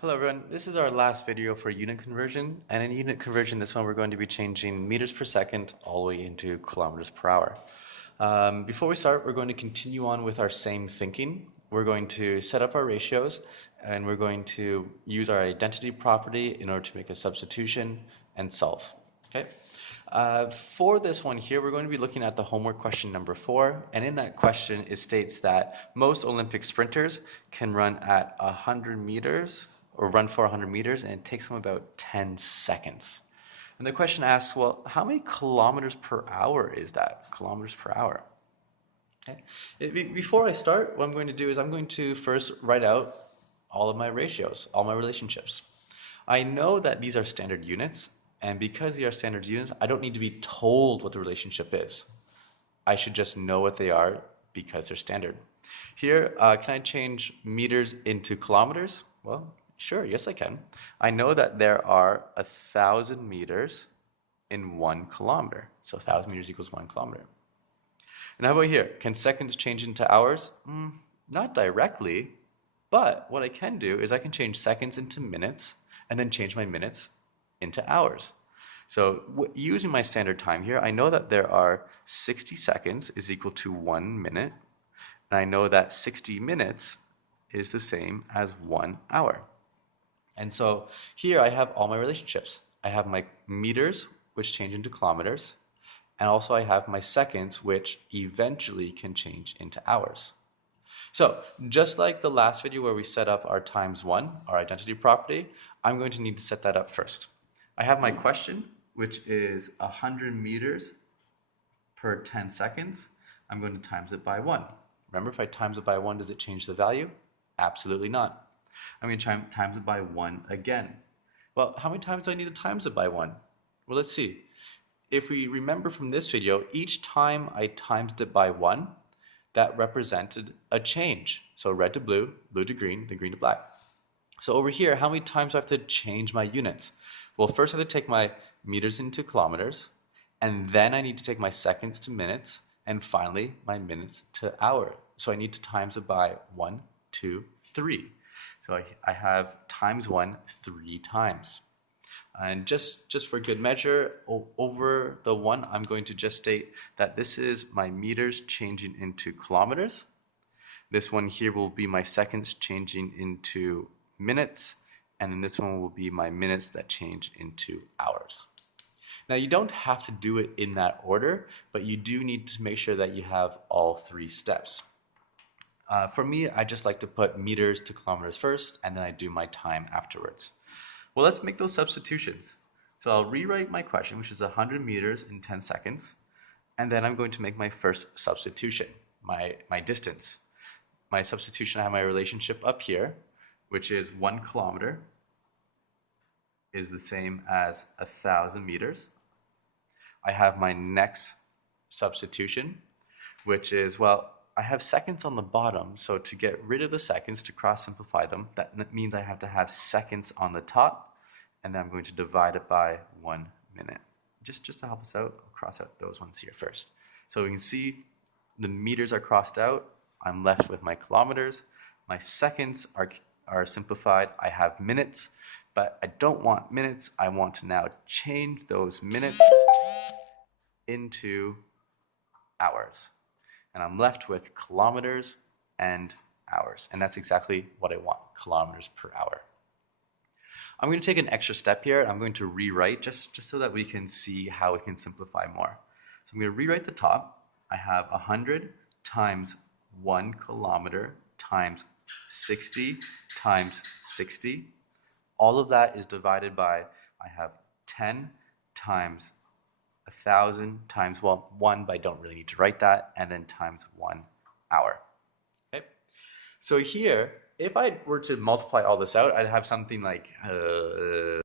Hello everyone, this is our last video for unit conversion, and in unit conversion this one we're going to be changing meters per second all the way into kilometers per hour. Before we start, we're going to continue on with our same thinking. We're going to set up our ratios and we're going to use our identity property in order to make a substitution and solve. Okay. For this one here, we're going to be looking at the homework question number 4, and in that question it states that most Olympic sprinters can run at 100 meters or run for 100 meters, and it takes them about 10 seconds. And the question asks, well, how many kilometers per hour is that? Kilometers per hour. Okay. Before I start, what I'm going to do is I'm going to first write out all of my ratios, all my relationships. I know that these are standard units, and because they are standard units, I don't need to be told what the relationship is. I should just know what they are because they're standard. Here, can I change meters into kilometers? Well, sure, yes I can. I know that there are 1,000 meters in 1 kilometer. So 1,000 meters equals 1 kilometer. And how about here? Can seconds change into hours? Not directly, but what I can do is I can change seconds into minutes and then change my minutes into hours. So using my standard time here, I know that there are 60 seconds is equal to 1 minute, and I know that 60 minutes is the same as 1 hour. And so here I have all my relationships. I have my meters, which change into kilometers, and also I have my seconds, which eventually can change into hours. So just like the last video where we set up our times 1, our identity property, I'm going to need to set that up first. I have my question, which is 100 meters per 10 seconds. I'm going to times it by 1. Remember, if I times it by 1, does it change the value? Absolutely not. I'm going to times it by 1 again. Well, how many times do I need to times it by 1? Well, let's see. If we remember from this video, each time I times it by 1, that represented a change. So red to blue, blue to green, then green to black. So over here, how many times do I have to change my units? Well, first I have to take my meters into kilometers, and then I need to take my seconds to minutes, and finally my minutes to hour. So I need to times it by 1, 2, 3. So I have times 1 3 times. And just for good measure, over the 1, I'm going to just state that this is my meters changing into kilometers. This one here will be my seconds changing into minutes, and then this one will be my minutes that change into hours. Now you don't have to do it in that order, but you do need to make sure that you have all 3 steps. For me, I just like to put meters to kilometers first, and then I do my time afterwards. Well, let's make those substitutions. So I'll rewrite my question, which is 100 meters in 10 seconds, and then I'm going to make my first substitution, my distance. My substitution, I have my relationship up here, which is 1 kilometer is the same as 1,000 meters. I have my next substitution, which is, well, I have seconds on the bottom, so to get rid of the seconds, to cross simplify them, that means I have to have seconds on the top, and then I'm going to divide it by 1 minute. Just to help us out, I'll cross out those ones here first. So we can see the meters are crossed out. I'm left with my kilometers. My seconds are simplified. I have minutes, but I don't want minutes. I want to now change those minutes into hours. And I'm left with kilometers and hours. And that's exactly what I want, kilometers per hour. I'm going to take an extra step here. I'm going to rewrite just so that we can see how we can simplify more. So I'm going to rewrite the top. I have 100 times 1 kilometer times 60 times 60. All of that is divided by, I have 10 times 1,000 times, well, 1, but I don't really need to write that, and then times 1 hour. Okay. So here, if I were to multiply all this out, I'd have something like